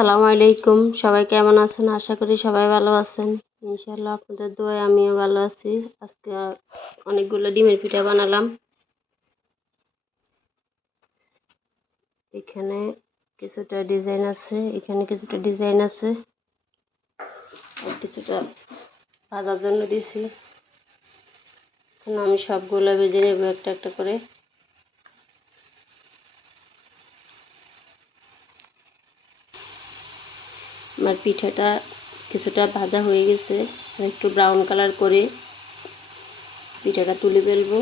আসসালামু আলাইকুম। সবাই কেমন আছেন? আশা করি সবাই ভালো আছেন। ইনশাআল্লাহ আপনাদের দোয়ায় আমিও ভালো আছি। আজকে অনেকগুলো ডিমের পিঠা বানালাম। এখানে কিছুটা ডিজাইন আছে, এখানে কিছুটা ডিজাইন আছে, আর কিছুটা ভাজার জন্য দিছি। এখন আমি সবগুলো ভেজে নেব একটা একটা করে। আমার পিঠাটা কিছুটা ভাজা হয়ে গেছে, একটু ব্রাউন কালার করে পিঠাটা তুলে ফেলবো।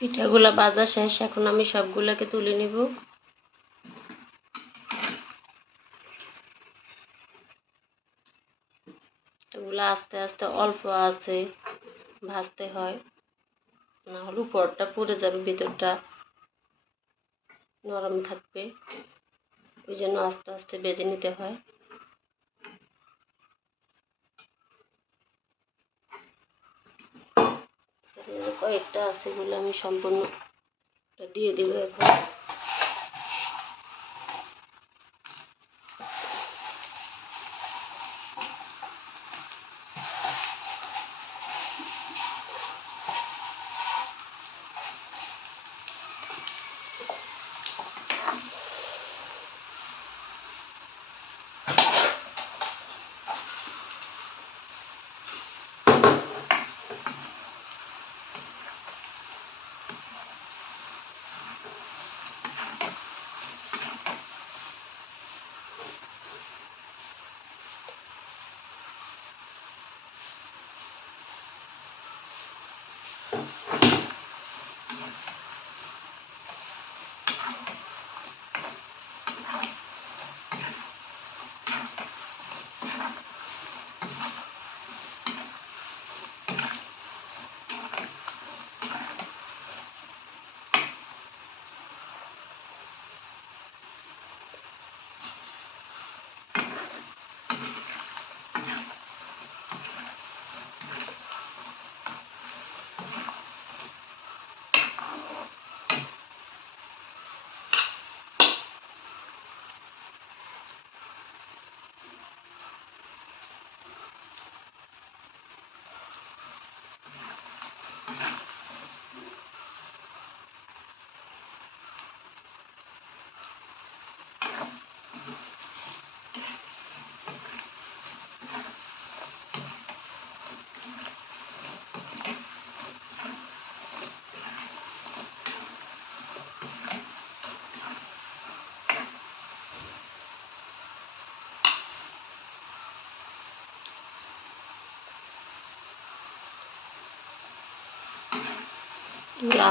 পিঠাগুলা ভাজা শেষ, এখন আমি সবগুলাকে তুলে নিব। এগুলো আস্তে আস্তে অল্প আছে ভাজতে হয়, না হলে উপরটা পুড়ে যাবে, ভিতরটা নরম থাকবে। ওই জন্য আস্তে আস্তে ভেজে নিতে হয়। কয়েকটা আছে, এগুলো আমি সম্পূর্ণ দিয়ে দিব এখন।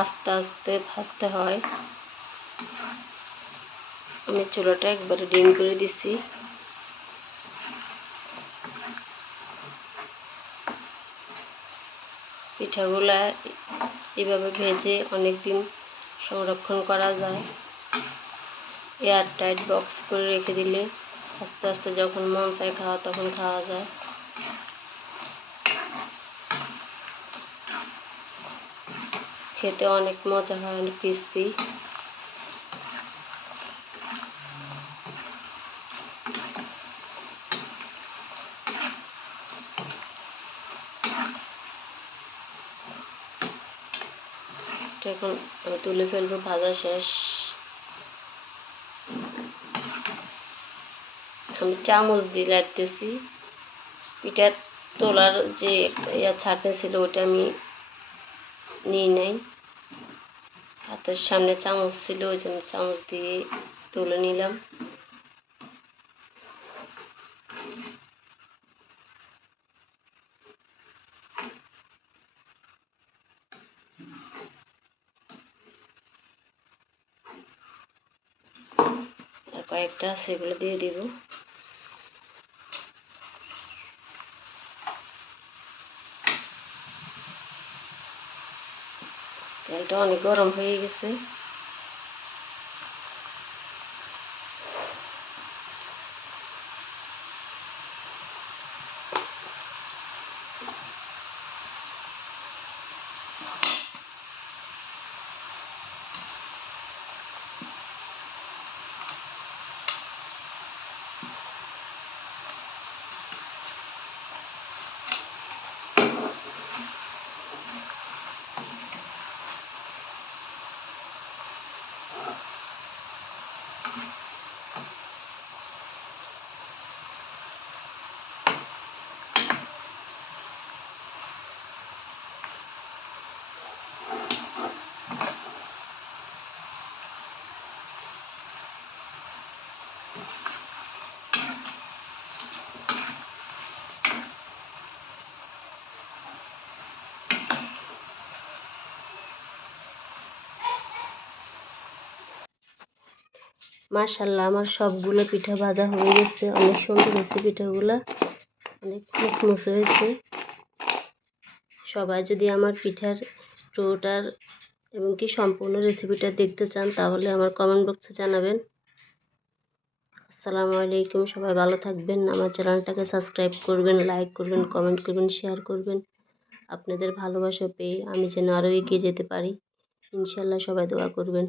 আস্তে আস্তে ভাজতে হয়। আমি চুলাটা একবারে ডিম করে দিচ্ছি। পিঠাগুলা এভাবে ভেজে অনেকদিন সংরক্ষণ করা যায়। এয়ার টাইট বক্স করে রেখে দিলে আস্তে আস্তে যখন মন চায় খাওয়া তখন খাওয়া যায়। খেতে অনেক মজা হয়, অনেক ক্রিস্পি। এখন আমি তুলে ফেলবো, ভাজা শেষ। আমি চামচ দিয়ে লাড়তেছি। পিঠা তোলার যে ছাঁকনি ছিল ওটা আমি নিই নাই, হাতের সামনে চামচ ছিল, ওই জন্য চামচ দিয়ে তুলে নিলাম। আর কয়েকটা সেগুলো দিয়ে দিব। তেলটা অনেক গরম হয়ে গেছে। মাশাআল্লাহ, আমার সবগুলো পিঠা ভাজা হয়ে গেছে। অনেক সুন্দর হয়েছে পিঠাগুলো, অনেক মুচমুচে হয়েছে। সবাই যদি আমার পিঠার পুরোটার এবং কি সম্পূর্ণ রেসিপিটা দেখতে চান তাহলে আমার কমেন্ট বক্সে জানাবেন। আসসালামু আলাইকুম, সবাই ভালো থাকবেন। আমার চ্যানেলটাকে সাবস্ক্রাইব করবেন, লাইক করবেন, কমেন্ট করবেন, শেয়ার করবেন। আপনাদের ভালোবাসা পেয়ে আমি যেন আরও এগিয়ে যেতে পারি। ইনশাআল্লাহ সবাই দোয়া করবেন।